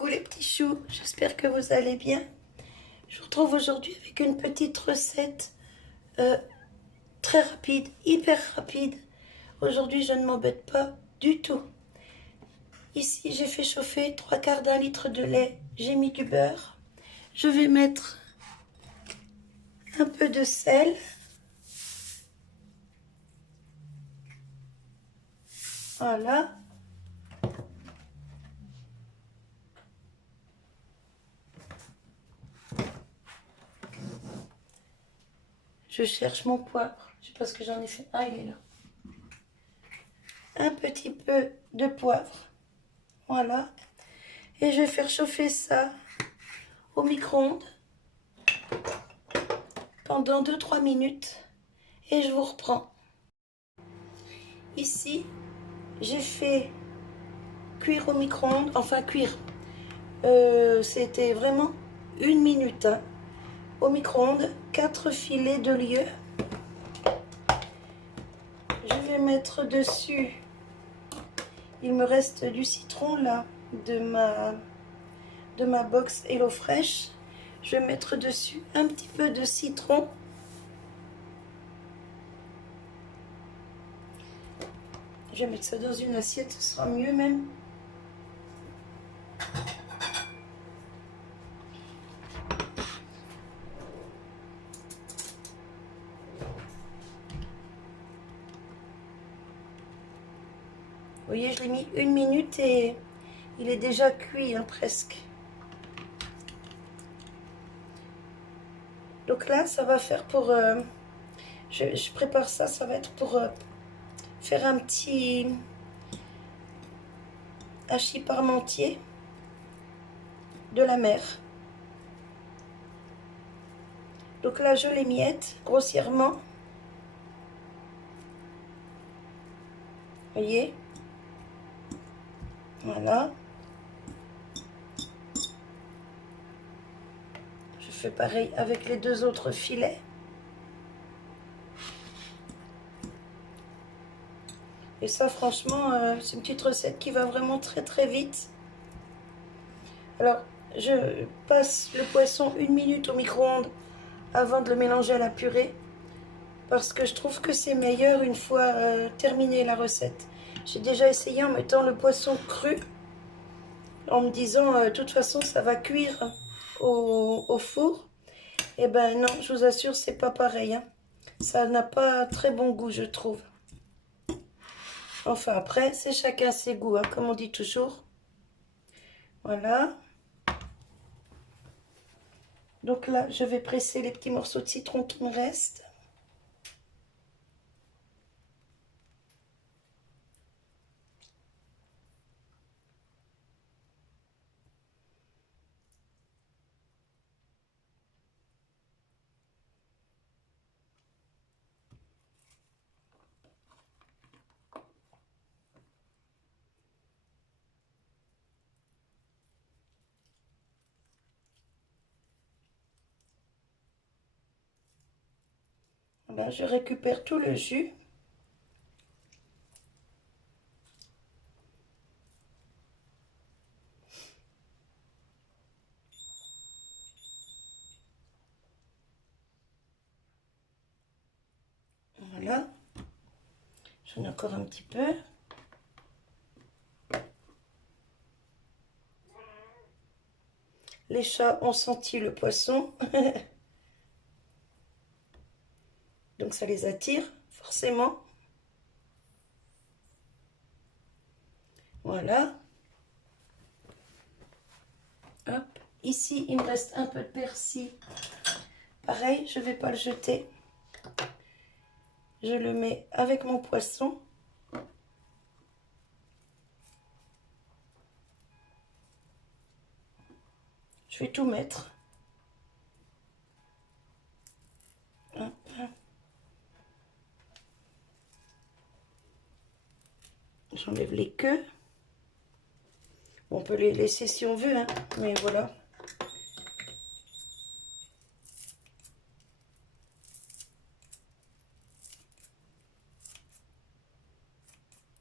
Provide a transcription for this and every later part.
Coucou les petits choux, j'espère que vous allez bien. Je vous retrouve aujourd'hui avec une petite recette très rapide, hyper rapide. Aujourd'hui, je ne m'embête pas du tout. Ici, j'ai fait chauffer 3/4 d'un litre de lait. J'ai mis du beurre. Je vais mettre un peu de sel. Voilà. Je cherche mon poivre. Je sais pas ce que j'en ai fait. Ah, il est là. Un petit peu de poivre. Voilà. Et je vais faire chauffer ça au micro-ondes pendant 2-3 minutes. Et je vous reprends. Ici, j'ai fait cuire au micro-ondes. Enfin, cuire. C'était vraiment 1 minute. Hein. Au micro-ondes, 4 filets de lieu. Je vais mettre dessus. Il me reste du citron là de ma box HelloFresh. Je vais mettre dessus un petit peu de citron. Je vais mettre ça dans une assiette, ce sera mieux même. Vous voyez, je l'ai mis 1 minute et il est déjà cuit hein, presque. Donc là, ça va faire pour... je prépare ça, ça va être pour faire un petit hachis parmentier de la mer. Donc là, je l'émiette grossièrement. Vous voyez? Voilà. Je fais pareil avec les 2 autres filets. Et ça, franchement, c'est une petite recette qui va vraiment très très vite. Alors, je passe le poisson 1 minute au micro-ondes avant de le mélanger à la purée. Parce que je trouve que c'est meilleur une fois terminée la recette. J'ai déjà essayé en mettant le poisson cru. En me disant, de toute façon, ça va cuire au four. Et ben non, je vous assure, c'est pas pareil. Hein. Ça n'a pas très bon goût, je trouve. Enfin, après, c'est chacun ses goûts, hein, comme on dit toujours. Voilà. Donc là, je vais presser les petits morceaux de citron qui me restent. Là, je récupère tout le jus. Voilà. J'en ai encore un petit peu. Les chats ont senti le poisson. Donc ça les attire, forcément. Voilà. Hop. Ici, il me reste un peu de persil. Pareil, je ne vais pas le jeter. Je le mets avec mon poisson. Je vais tout mettre. Hop. J'enlève les queues. On peut les laisser si on veut, hein, mais voilà.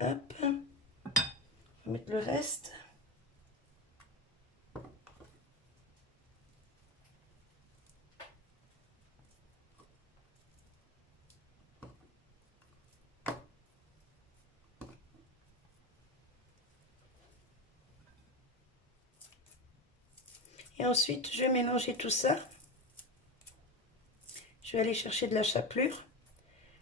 Hop. On va mettre le reste. Et ensuite, je vais mélanger tout ça. Je vais aller chercher de la chapelure.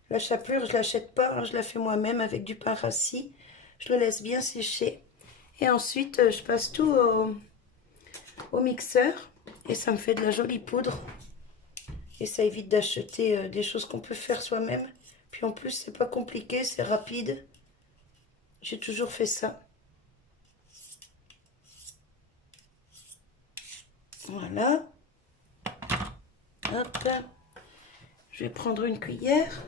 La chapelure, je ne l'achète pas, hein, je la fais moi-même avec du pain rassis. Je le laisse bien sécher. Et ensuite, je passe tout au mixeur. Et ça me fait de la jolie poudre. Et ça évite d'acheter des choses qu'on peut faire soi-même. Puis en plus, c'est pas compliqué, c'est rapide. J'ai toujours fait ça. Voilà. Hop. Je vais prendre une cuillère.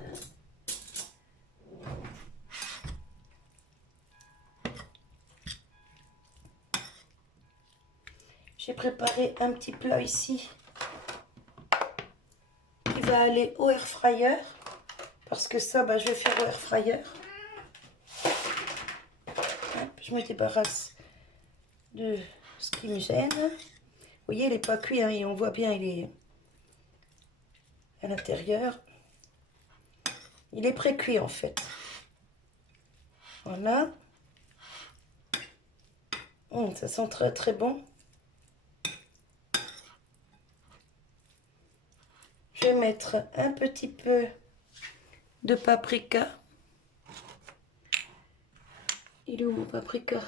J'ai préparé un petit plat ici qui va aller au air fryer. Parce que ça, je vais faire au air fryer. Hop, je me débarrasse de ce qui me gêne. Vous voyez, il n'est pas cuit, hein, et on voit bien, il est à l'intérieur. Il est pré-cuit en fait. Voilà. Ça sent très très bon. Je vais mettre un petit peu de paprika. Il est où mon paprika?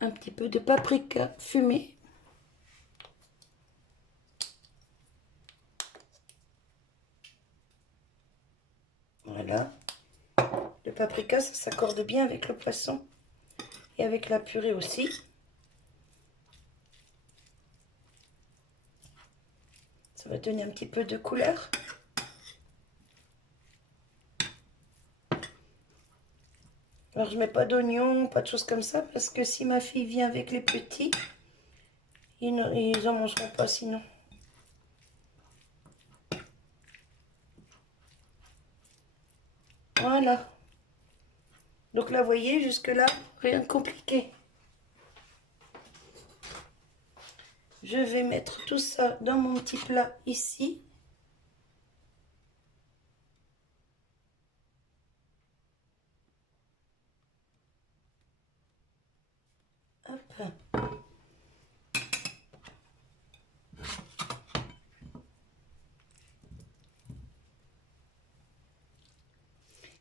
Un petit peu de paprika fumé. Voilà. Le paprika, ça s'accorde bien avec le poisson et avec la purée aussi. Ça va donner un petit peu de couleur. Alors, je mets pas d'oignons, pas de choses comme ça, parce que si ma fille vient avec les petits, ils en mangeront pas sinon. Voilà. Donc là, vous voyez, jusque-là, rien de compliqué. Je vais mettre tout ça dans mon petit plat ici. Hop.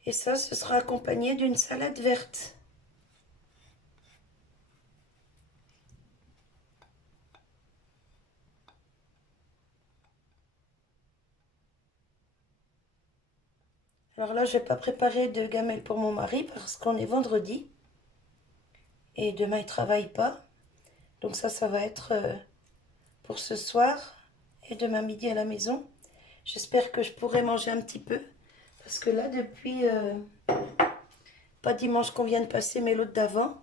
Et ça, ce sera accompagné d'une salade verte. Alors là, je vais pas préparer de gamelle pour mon mari parce qu'on est vendredi. Et demain, il travaille pas. Donc ça va être pour ce soir et demain midi à la maison. J'espère que je pourrai manger un petit peu. Parce que là, depuis, pas dimanche qu'on vient de passer, mais l'autre d'avant,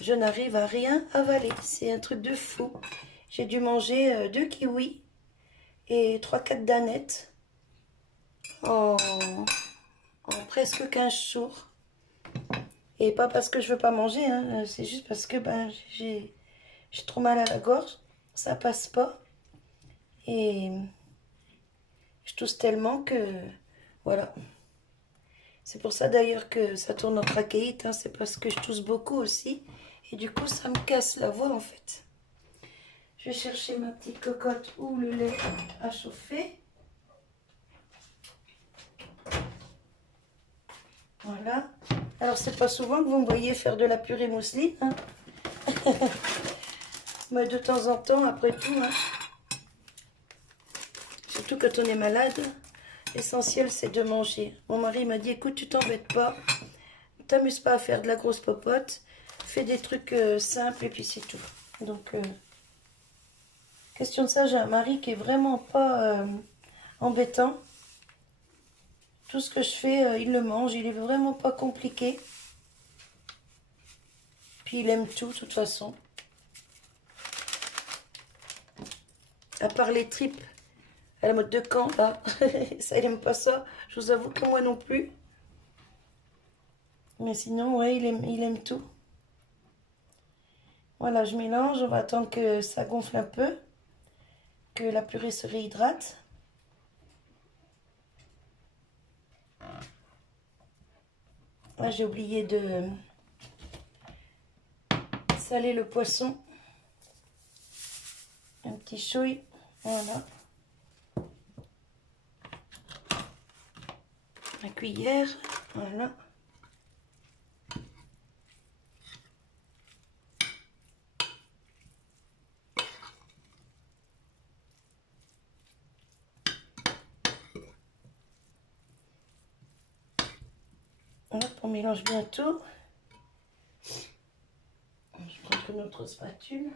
je n'arrive à rien avaler. C'est un truc de fou. J'ai dû manger 2 kiwis et 3-4 danettes en presque 15 jours. Et pas parce que je veux pas manger, hein, c'est juste parce que j'ai trop mal à la gorge. Ça passe pas. Et je tousse tellement que... Voilà. C'est pour ça d'ailleurs que ça tourne en trachéite. Hein, c'est parce que je tousse beaucoup aussi. Et du coup, ça me casse la voix en fait. Je vais chercher ma petite cocotte ou le lait à chauffer. Voilà. Alors, c'est pas souvent que vous me voyez faire de la purée mousseline. Hein. Mais de temps en temps, après tout. Hein. Surtout quand on est malade. L'essentiel, c'est de manger. Mon mari m'a dit, écoute, tu t'embêtes pas. T'amuses pas à faire de la grosse popote. Fais des trucs simples et puis c'est tout. Donc, question de ça, j'ai un mari qui est vraiment pas embêtant. Tout ce que je fais, il le mange. Il est vraiment pas compliqué. Puis il aime tout, de toute façon. À part les tripes à la mode de Caen, là. Ça, il aime pas ça. Je vous avoue que moi non plus. Mais sinon, ouais, il aime tout. Voilà, je mélange. On va attendre que ça gonfle un peu. Que la purée se réhydrate. Là, j'ai oublié de saler le poisson. Un petit chouille, voilà. La cuillère, voilà. Hop, on mélange bien tout. Je prends que notre spatule.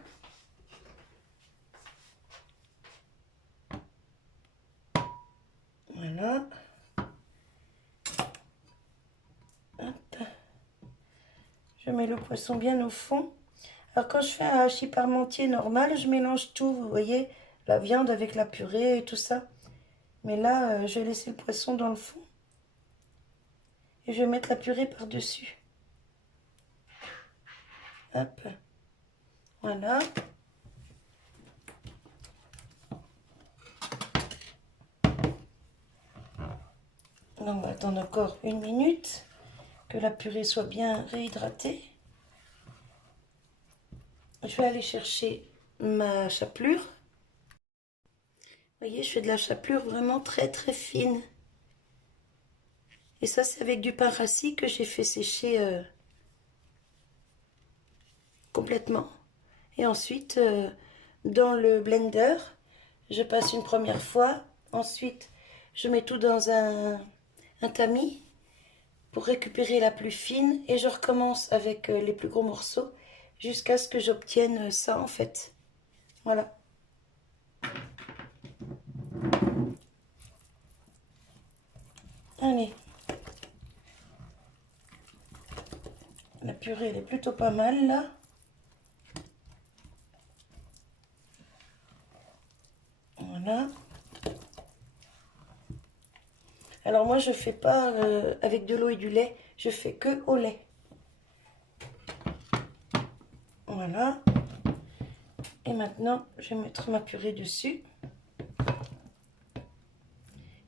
Voilà. Hop. Je mets le poisson bien au fond. Alors quand je fais un hachis parmentier normal, je mélange tout, vous voyez, la viande avec la purée et tout ça. Mais là, je vais laisser le poisson dans le fond. Et je vais mettre la purée par-dessus. Hop. Voilà. On va attendre encore 1 minute, que la purée soit bien réhydratée. Je vais aller chercher ma chapelure. Vous voyez, je fais de la chapelure vraiment très très fine. Et ça, c'est avec du pain rassis que j'ai fait sécher complètement. Et ensuite, dans le blender, je passe une première fois. Ensuite, je mets tout dans un tamis pour récupérer la plus fine. Et je recommence avec les plus gros morceaux jusqu'à ce que j'obtienne ça en fait. Voilà. Allez. La purée, elle est plutôt pas mal là. Voilà. Alors moi, je fais pas avec de l'eau et du lait. Je fais que au lait. Voilà. Et maintenant, je vais mettre ma purée dessus.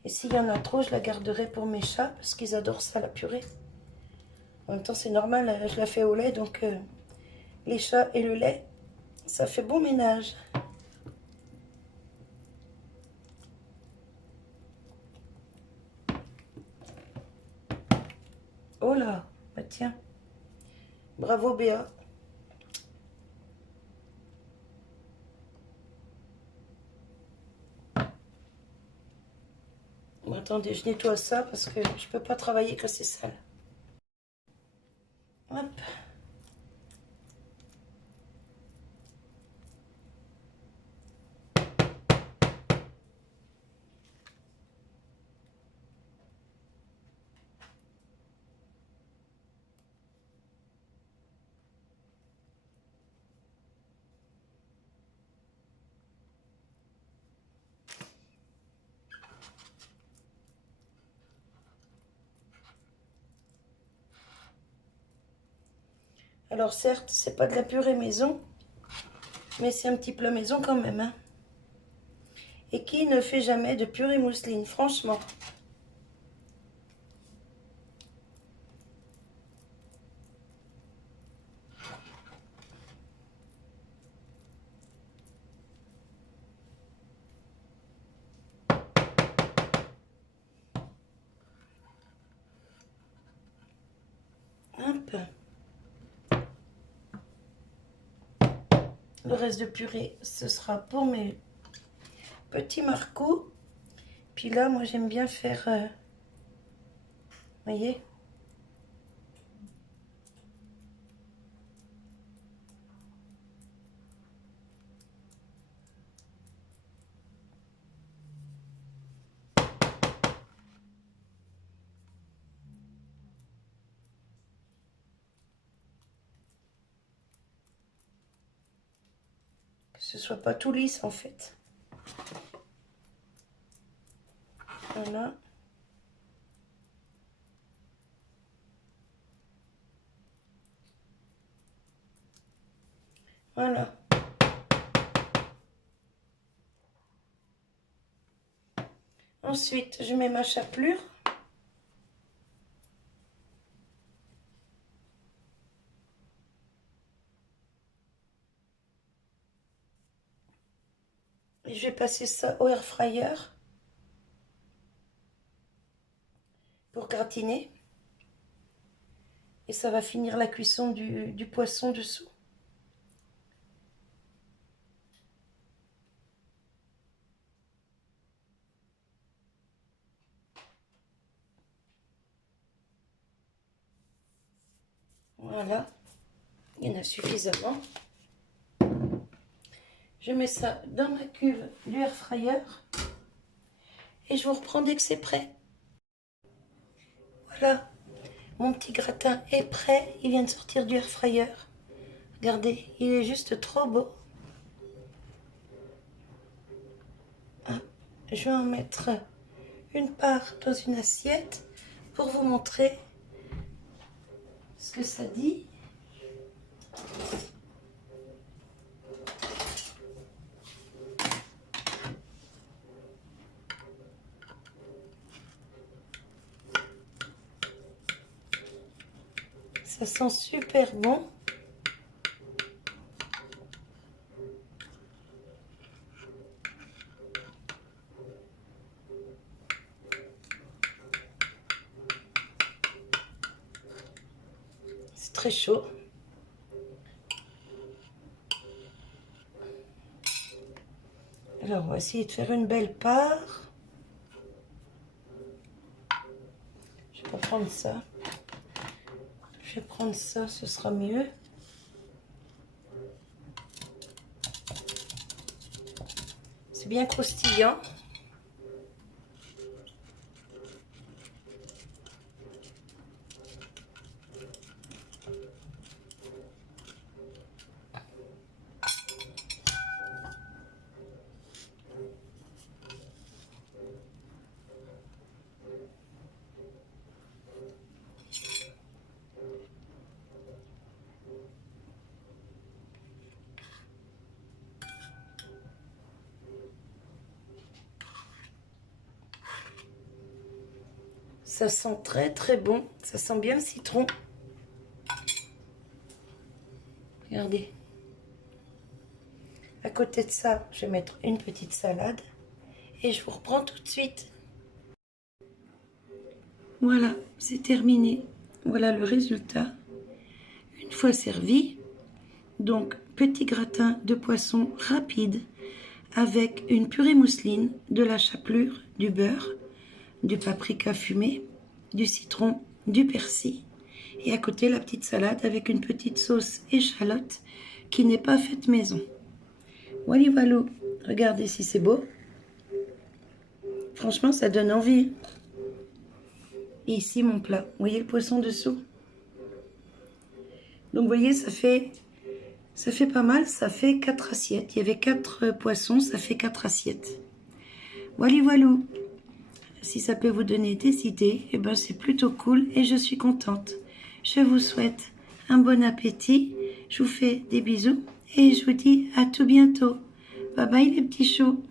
Et s'il y en a trop, je la garderai pour mes chats parce qu'ils adorent ça, la purée. En même temps, c'est normal, je la fais au lait, donc les chats et le lait, ça fait bon ménage. Oh là, bah tiens, bravo Béa. Bon, attendez, je nettoie ça parce que je peux pas travailler quand c'est sale. Hop. Alors certes, c'est pas de la purée maison, mais c'est un petit plat maison quand même, hein. Et qui ne fait jamais de purée mousseline, franchement? Hop. Le reste de purée, ce sera pour mes petits marcous. Puis là, moi, j'aime bien faire... voyez? Que ce soit pas tout lisse, en fait. Voilà. Voilà. Ensuite, je mets ma chapelure. Et je vais passer ça au air fryer pour gratiner. Et ça va finir la cuisson du poisson dessous. Voilà, il y en a suffisamment. Je mets ça dans ma cuve du air fryer et je vous reprends dès que c'est prêt. Voilà, mon petit gratin est prêt, il vient de sortir du air fryer. Regardez, il est juste trop beau. Ah, je vais en mettre une part dans une assiette pour vous montrer ce que ça dit. Ça sent super bon. C'est très chaud. Alors, on va essayer de faire une belle part. Je vais pas prendre ça. Je vais prendre ça, ce sera mieux. C'est bien croustillant. Ça sent très très bon. Ça sent bien le citron. Regardez. À côté de ça, je vais mettre une petite salade. Et je vous reprends tout de suite. Voilà, c'est terminé. Voilà le résultat. Une fois servi. Donc, petit gratin de poisson rapide avec une purée mousseline, de la chapelure, du beurre, du paprika fumé, du citron, du persil. Et à côté, la petite salade avec une petite sauce échalote qui n'est pas faite maison. Voilà, voilà. Regardez si c'est beau. Franchement, ça donne envie. Et ici, mon plat. Vous voyez le poisson dessous? Donc, vous voyez, ça fait pas mal. Ça fait 4 assiettes. Il y avait 4 poissons, ça fait 4 assiettes. Voilà, voilà. Si ça peut vous donner des idées, eh ben c'est plutôt cool et je suis contente. Je vous souhaite un bon appétit. Je vous fais des bisous et je vous dis à tout bientôt. Bye bye les petits choux.